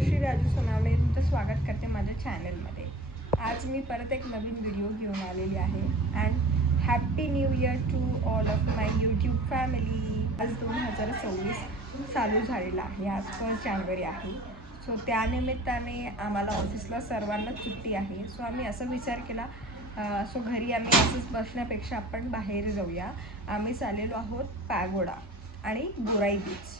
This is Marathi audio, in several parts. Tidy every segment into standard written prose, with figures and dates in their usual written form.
हर्षी राजू सोनावणे तुमचं स्वागत करते माझ्या चॅनलमध्ये. आज मी परत एक नवीन व्हिडिओ घेऊन आलेली आहे. And happy new year to all of my YouTube family. आज 2024 चालू झालेला आहे. आज 1 जानेवारी आहे. सो त्यानिमित्ताने आम्हाला ऑफिसला सर्वांना सुट्टी आहे. सो आम्ही असा विचार केला सो घरी आम्ही असंच बसण्यापेक्षा आपण बाहेर जाऊया. आम्ही चाललेलो आहोत पॅगोडा आणि गोराई बीच.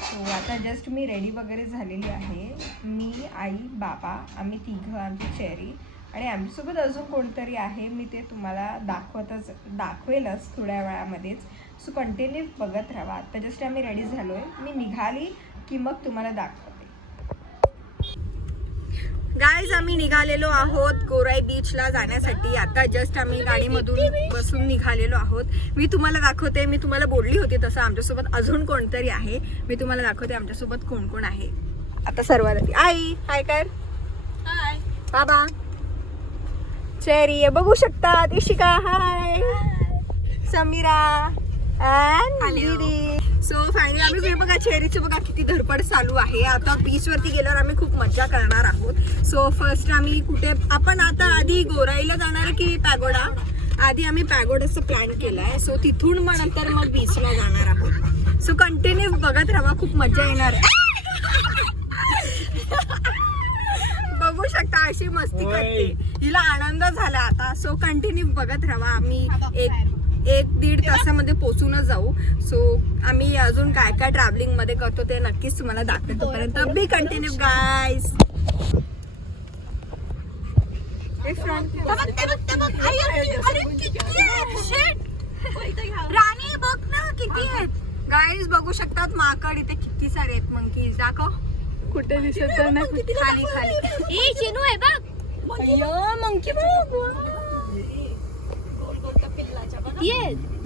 सो आता जस्ट मी रेडी वगैरे झालेली आहे. मी, आई, बाबा, आम्ही तिघं, आमची चेरी आणि आमच्यासोबत अजून कोणतरी आहे. मी ते तुम्हाला दाखवेलच थोड्या वेळामध्येच. सो कंटिन्यू बघत राहा. आता जस्ट आम्ही रेडी झालो आहे. मी निघाली की मग तुम्हाला दाखवते. गाईज, आम्ही निघालेलो आहोत गोराई बीचला जाण्यासाठी. आता जस्ट आम्ही गाडीमधून बसून निघालेलो आहोत. मी तुम्हाला दाखवते. मी तुम्हाला बोलली होती तसं आमच्यासोबत अजून कोणतरी आहे. मी तुम्हाला दाखवते आमच्यासोबत कोण कोण आहे. आता सर्वात आई हाय कर. हाय बाबा, चेरी बघू शकता. इशिका हाय, समीरा अँड दीदी. सो फायनली आम्ही हे बघा चेरीचं बघा किती धडपड चालू आहे. आता बीचवरती गेल्यावर आम्ही खूप मजा करणार आहोत. सो फर्स्ट आम्ही कुठे आपण आता आधी गोराईला जाणार आहे की पॅगोडा. आधी आम्ही पॅगोडाचा प्लॅन केला आहे. सो तिथून मग नंतर मग बीचला जाणार आहोत. सो कंटिन्यू बघत राहा, खूप मजा येणार आहे. बघू शकता अशी मस्ती करते. हिला आनंद झाला आता. सो कंटिन्यू बघत राहा. आम्ही एक दीड तासामध्ये पोहोचूनच जाऊ. सो आम्ही अजून काय काय ट्रॅव्हलिंग मध्ये करतो ते नक्कीच तुम्हाला दाखवतो. तोपर्यंत बी कंटिन्यू गाईज. राणी बघ ना किती आहेत. गाईज बघू शकतात माकड इथे किती सारे आहेत. मंकीज दाखव. कुठे दिसत नाही. खाली खाली ए चेनू आहे बघ. अय्यो मंकी बघ.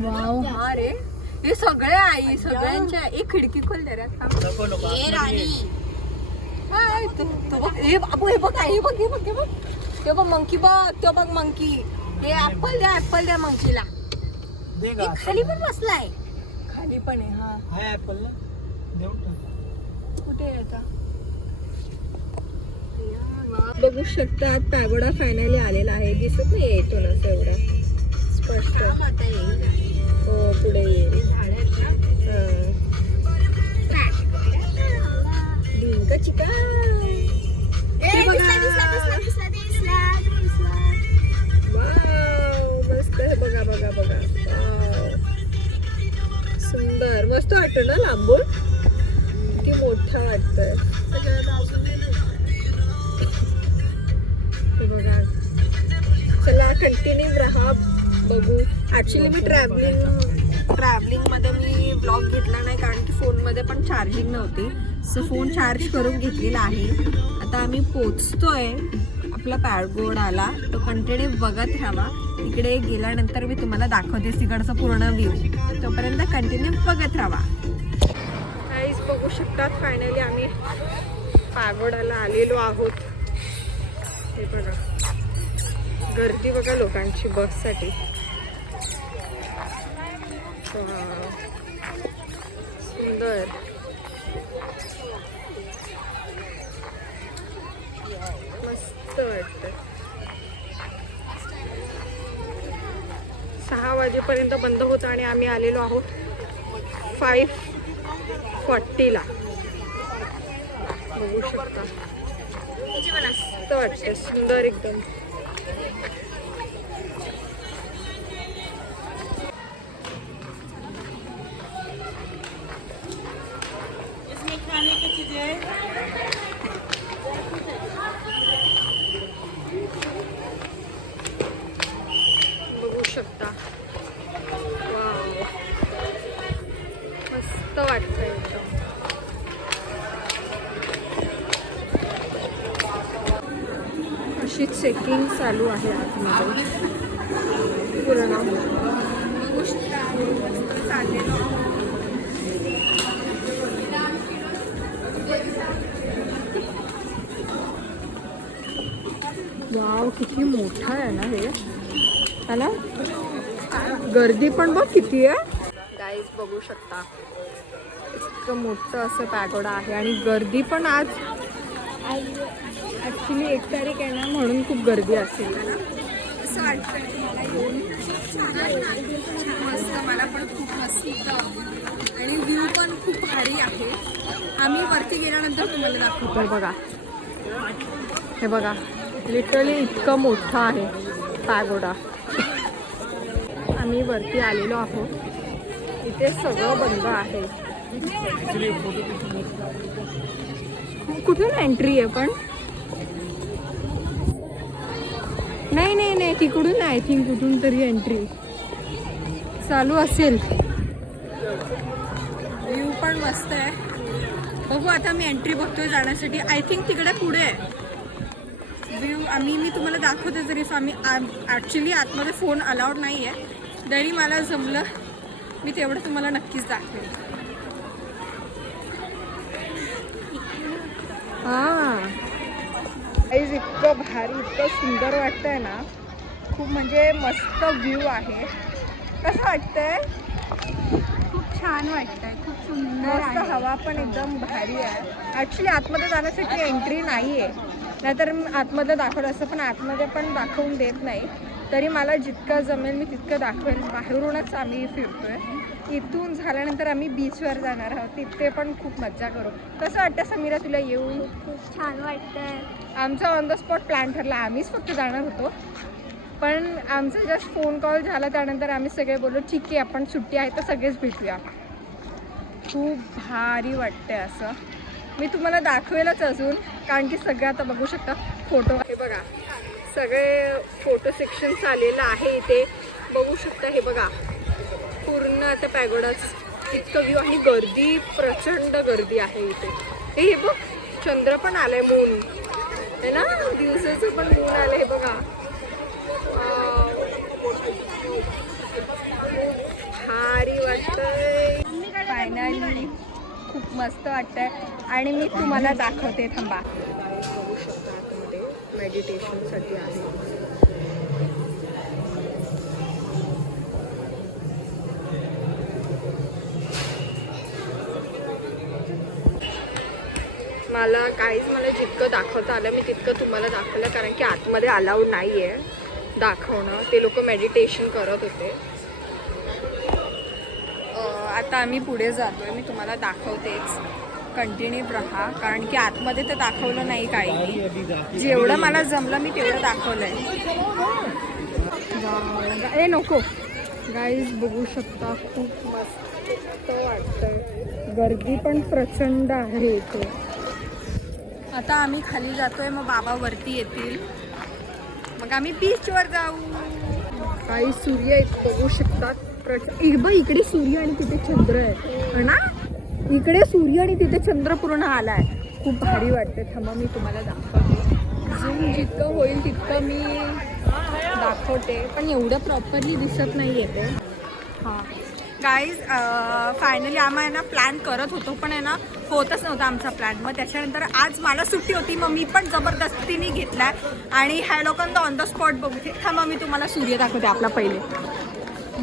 वाव हा रे, हे सगळे आई सगळ्यांच्या. एक खिडकी खोल दे रे. हे बाबू हे बघ हे बघ हे बघ हे बघ ते बघ मंकी बघ. तो बघ मंकी. हे ऍपल द्या मंकीला. खाली पण बसलाय. खाली पण आहे. हा ऍपल कुठे आहे बघू शकता. पॅगोडा फायनली आलेला आहे. दिसत नाही येतो ना एवढा स्पष्ट. हो पुढे येईल. चिका मस्त आहे. बघा बघा बघा. सुंदर मस्त वाटतं ना लांबून. किती मोठा वाटतंय. बघा चला कंटिन्यू राहा बघू. ऍक्च्युली मी ट्रॅव्हलिंग मध्ये मी ब्लॉग घेतला नाही कारण की फोन मध्ये पण चार्जिंग नव्हती. सो फोन चार्ज करून घेतलेला आहे. आता आम्ही पोचतोय आपला पॅगोडाला. तो कंटिन्यू बघत राहा. इकडे गेल्यानंतर मी तुम्हाला दाखवते तिकडचा पूर्ण व्ह्यू. तोपर्यंत कंटिन्यू बघत राहा. गाईज बघू शकतात फायनली आम्ही पॅगोडाला आलेलो आहोत. हे बघा गर्दी बघा लोकांची बससाठी. सुंदर मस्त वाटतं. 6 वाजेपर्यंत बंद होतं आणि आम्ही आलेलो आहोत 5:40 बघू शकता. मस्त वाटतं. सुंदर एकदम. बघू शकता. वाव मस्त वाटतंय एकदम. अशी चेकिंग चालू आहे आतमध्ये पूर्ण. बघू शकता मस्त चाललेलो. वाव किती मोठा आहे ना हे. है ना. गर्दी पण बघ किती आहे. गाईज बघू शकता इतकं मोठं असं पॅगोडा आहे आणि गर्दी पण आज ॲक्च्युली 1 तारीख आहे ना, म्हणून खूप गर्दी असेल. असं वाटतं तुम्हाला येऊन. मस्त, मला पण खूप मस्त आणि व्ह्यू पण खूप भारी आहे. आम्ही वरती गेल्यानंतर तुम्हाला दाखवतो. बघा, हे बघा, लिटरली इतकं मोठं आहे पॅगोडा. आम्ही वरती आलेलो आहोत. इथे सगळं बंद आहे. कुठून एंट्री आहे पण? नाही नाही नाही, तिकडून आय थिंक कुठून तरी एंट्री चालू असेल. व्ह्यू पण मस्त आहे. बघू आता मी एंट्री बघतोय जाण्यासाठी. आय थिंक तिकडे पुढे आहे व्ह्यू. मी तुम्हाला दाखवते. जरी आम्ही ॲक्च्युली आतमध्ये फोन अलाउड नाही आहे, तरी मला जमलं मी तेवढं तुम्हाला नक्कीच दाखवेल. हां, इतकं भारी, इतकं सुंदर वाटतंय ना. खूप म्हणजे मस्त व्ह्यू आहे. कसं वाटतंय? खूप छान वाटतंय, खूप सुंदर आहे. हवा पण एकदम भारी आहे. ॲक्च्युली आतमध्ये जाण्यासाठी एंट्री नाही आहे, नाहीतर आतमध्ये दाखवलं असतं, पण आतमध्ये पण दाखवून देत नाही. तरी मला जितकं जमेल मी तितकं दाखवेल. बाहेरूनच आम्ही फिरतोय. इथून झाल्यानंतर आम्ही बीचवर जाणार आहोत. तिथे पण खूप मजा करू. कसं वाटतं समीरा तुला येऊन? खूप छान वाटतंय. आमचा ऑन द स्पॉट प्लॅन ठरला. आम्हीच फक्त जाणार होतो, पण आमचा जस्ट फोन कॉल झाला त्यानंतर आम्ही सगळे बोललो ठीक आहे, आपण सुट्टी आहे तर सगळेच भेटूया. खूप भारी वाटतंय असं. मी तुम्हाला दाखवेलच अजून, कारण की सगळे आता बघू शकता फोटो. हे बघा, सगळे फोटो सेक्शन्स आलेलं आहे इथे. बघू शकता, हे बघा पूर्ण आता पॅगोडाच इतकं व्ह्यू आणि गर्दी, प्रचंड गर्दी आहे इथे. हे बघ, चंद्र पण आलंय, मून आहे ना, दिवसाचं पण मून आलंय. हे बघा, भारी वाटतंय. फायनली खूप मस्त वाटतंय आणि मी तुम्हाला दाखवते. थांबा. बघू शकता आतमध्ये मेडिटेशनसाठी आहे. मला जितकं दाखवता आलं मी तितकं तुम्हाला दाखवलं, कारण की आतमध्ये अलाउड नाही आहे दाखवणं. ते लोक मेडिटेशन करत होते. आता आम्ही पुढे जातोय. मी तुम्हाला दाखवतेच, कंटिन्यू राहा, कारण की आतमध्ये तर दाखवलं नाही काही. जेवढं मला जमलं मी तेवढं दाखवलं आहे. नको गाईज, बघू शकता खूप मस्त वाटतंय. गर्दी पण प्रचंड आहे इथे. आता आम्ही खाली जातोय, मग बाबा वरती येतील, मग आम्ही बीचवर जाऊ. काही सूर्य बघू शकतात. इकडे सूर्य आणि तिथे चंद्र आहे ना. इकडे सूर्य आणि तिथे चंद्र पूर्ण आलाय. खूप भारी वाटते. थांबा मी तुम्हाला दाखवते. झूम जितकं होईल तितकं मी दाखवते, पण एवढं प्रॉपरली दिसत नाही येते. हां गाईज, फायनली आम्ही ना प्लॅन करत होतो, पण आहे ना होतच नव्हता आमचा प्लॅन. मग त्याच्यानंतर आज मला सुट्टी होती, मग मी पण जबरदस्तीने घेतला आणि ह्या लोकांना ऑन द स्पॉट बघते. थांबा मी तुम्हाला सूर्य दाखवते आपला पहिले.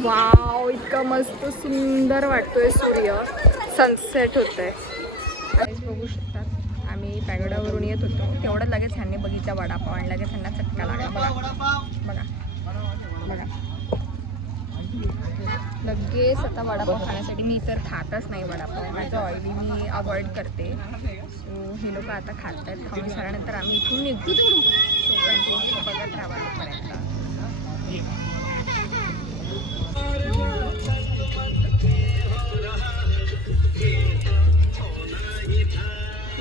वाव, इतका मस्त सुंदर वाटतोय सूर्य. सनसेट होत आहे. बघू शकतात आम्ही पॅगोडावरून येत होतो, तेवढं लगेच ह्यांनी बघितला वडापाव आणि लगेच ह्यांना चटका लागला. बघा बघा, लगेच आता वडापाव खाण्यासाठी. मी तर खातच नाही वडापाव, माझं ऑइली मी अवॉइड करते. सो हे लोक आता खात आहेत. खाऊन झाल्यानंतर आम्ही इथून निघू. सो कंटिन्यू बघत राहा पर्यंत.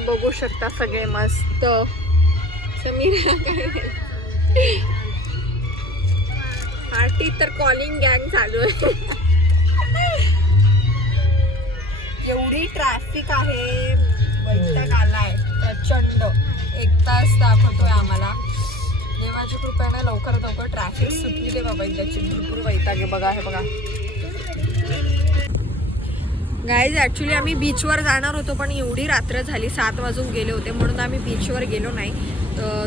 बघू शकता सगळे मस्त. समीरा पार्टी तर कॉलिंग गँग चालू आहे. एवढी ट्रॅफिक आहे, वैताग आलाय प्रचंड. 1 तास दाखवतोय आम्हाला. देवाच्या कृपेने लवकरात लवकर ट्रॅफिक सुटली दे बाबा. एकदाची भरपूर वैताग आहे. बघा, हे बघा गाईज, ॲक्च्युली आम्ही बीचवर जाणार होतो, पण एवढी रात्र झाली, 7 वाजून गेले होते, म्हणून आम्ही बीचवर गेलो नाही.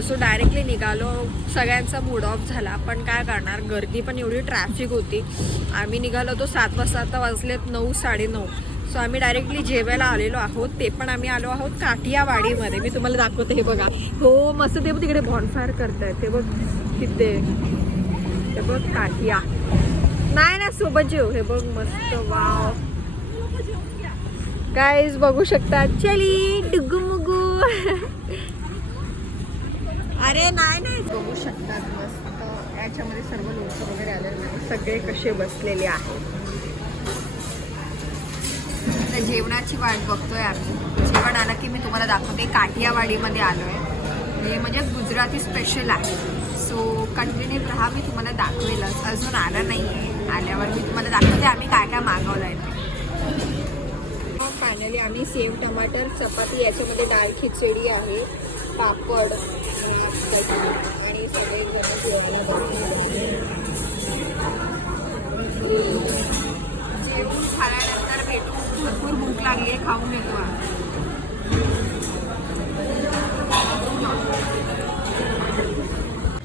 सो डायरेक्टली निघालो. सगळ्यांचा मूड ऑफ झाला, पण काय करणार, गर्दी पण एवढी ट्रॅफिक होती. आम्ही निघालो तो 7 वाजता, आता वाजलेत 9, 9:30. सो आम्ही डायरेक्टली जेवायला आलेलो आहोत. ते पण आम्ही आलो आहोत काठियावाडीमध्ये. मी तुम्हाला दाखवते, हे बघा. हो मस्त, ते बघ तिकडे बॉनफायर करतायत. ते बघ तिथे, हे बघ काठिया. नाही ना, सोबत जेव. हे बघ मस्त, वाव गाईज बघू शकता. चली डुगू मुगू. अरे नाही बघू शकतात मस्त. याच्यामध्ये सर्व लोक वगैरे आलेले नाही, सगळे कसे बसलेले आहेत. तर जेवणाची वाट बघतोय आम्ही. जेवण आलं की मी तुम्हाला दाखवते. काठियावाडीमध्ये आलो आहे, हे म्हणजे गुजराती स्पेशल आहे. सो कंटिन्यू राहा, मी तुम्हाला दाखवेलच. अजून आलं नाही आहे, आल्यावर मी तुम्हाला दाखवते आम्ही काय काय मागवलं आहे. फायनली आम्ही सेव टमाटर चपाती, याच्यामध्ये डाळ खिचडी आहे, पापड आणि सगळे जेवून झाल्यानंतर भेटू. भरपूर भूक लागली आहे, खाऊन घेतो.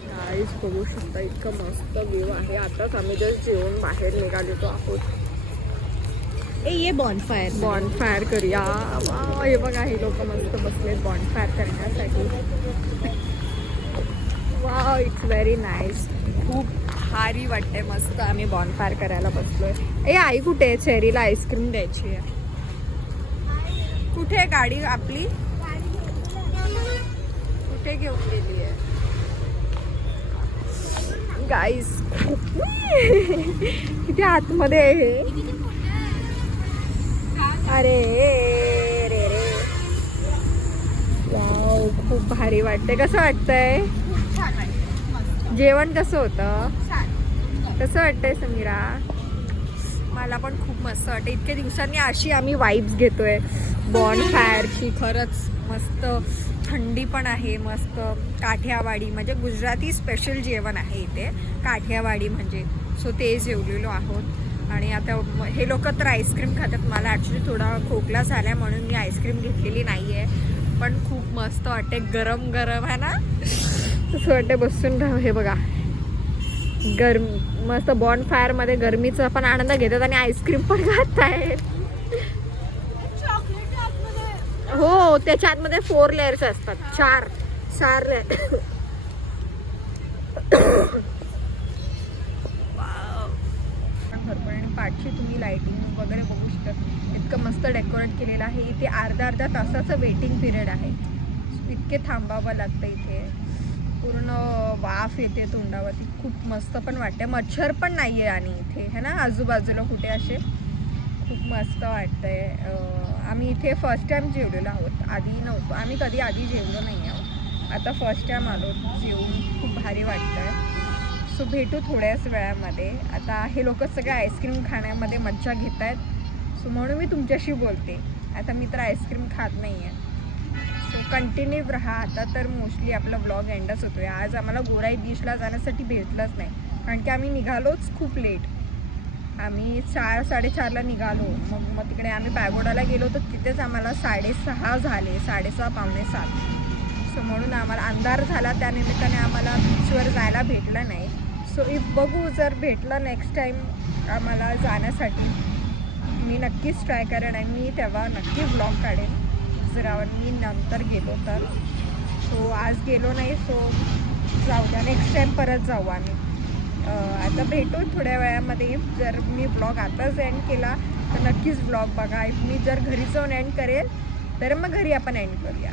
गाईज बघू शकता, इतकं मस्त व्ह्यू आहे. आताच आम्ही जस्ट जेवून बाहेर निघालेलो आहोत. ये बॉनफायर करूया. हे बघा, हे लोक मस्त बसलेत बॉनफायर करण्यासाठी. Wow, it's very nice. खूप भारी वाटते, मस्त. आम्ही बॉनफायर करायला बसलोय. ए आई कुठे आहे? चेरीला आईस्क्रीम द्यायची आहे. कुठे आहे गाडी आपली? कुठे घेऊन गेली आहे गाईस? किती आतमध्ये आहे हे. अरे रे रे, वाव, खूप भारी वाटते. कसं वाटतंय? जेवण कसं होतं? कसं वाटतंय समीरा? मला पण खूप मस्त वाटतं. इतक्या दिवसांनी अशी आम्ही वाईब्स घेतोय बॉनफायरची. खरंच मस्त. थंडी पण आहे मस्त. काठियावाडी म्हणजे गुजराती स्पेशल जेवण आहे इथे, काठियावाडी म्हणजे. सो ते जेवलेलो आहोत. आणि आता हे लोक तर आईस्क्रीम खातात. मला ॲक्च्युली थोडा खोकला झाला आहे म्हणून मी आईस्क्रीम घेतलेली नाही आहे. पण खूप मस्त वाटते, गरम गरम आहे ना. तसं वाटते बसून राहू. हे बघा, मस्त बॉनफायरमध्ये गरमीचा पण आनंद घेतात आणि आईस्क्रीम पण खात आहेत. हो, त्याच्या आतमध्ये 4 लेअर्स असतात. 4 लेअर. आणि पाठची तुम्ही लाइटिंग वगैरे बघू शकता. इतकं मस्त डेकोरेट केलेलं आहे. इथे अर्धा तासाचं वेटिंग पिरियड आहे. इतके थांबावं लागतं इथे. पूर्ण वाफ येते तोंडावरती. खूप मस्त पण वाटते. मच्छर पण नाही आहे आणि इथे है ना आजूबाजूला कुठे असे. खूप मस्त वाटतंय. आम्ही इथे फर्स्ट टाईम जेवलेलो आहोत, आधी नव्हतो. आम्ही कधी आधी जेवलो नाही आहोत. आता फर्स्ट टाईम आलो जेवून. खूप भारी वाटतंय. सो भेटू थोड्याच वेळामध्ये. आता हे लोक सगळे आईस्क्रीम खाण्यामध्ये मज्जा घेत आहेत. सो म्हणून मी तुमच्याशी बोलते. आता मी तर आईस्क्रीम खात नाही आहे. सो कंटिन्यू राहा. आता तर मोस्टली आपला व्लॉग एंडच होतो आहे. आज आम्हाला गोराई बीचला जाण्यासाठी भेटलंच नाही, कारण की आम्ही निघालोच खूप लेट. आम्ही 4-4:30ला निघालो. मग तिकडे आम्ही पॅगोडाला गेलो तर तिथेच आम्हाला 6:30 झाले, 6:30 पावणे 7. सो म्हणून आम्हाला अंधार झाला. त्यानिमित्ताने आम्हाला बीचवर जायला भेटलं नाही. सो बघू, जर भेटलं नेक्स्ट टाईम आम्हाला जाण्यासाठी मी नक्कीच ट्राय करेन आणि मी तेव्हा नक्की व्लॉग काढेन जर मी नंतर गेलो तर. सो आज गेलो नाही, सो जाऊ द्या, नेक्स्ट टाईम परत जाऊ आम्ही. आता भेटू थोड्या वेळामध्ये. जर मी ब्लॉग आताच एंड केला तर नक्कीच ब्लॉग बघा. मी जर घरी जाऊन एंड करेल तर मग घरी आपण एंड करूया.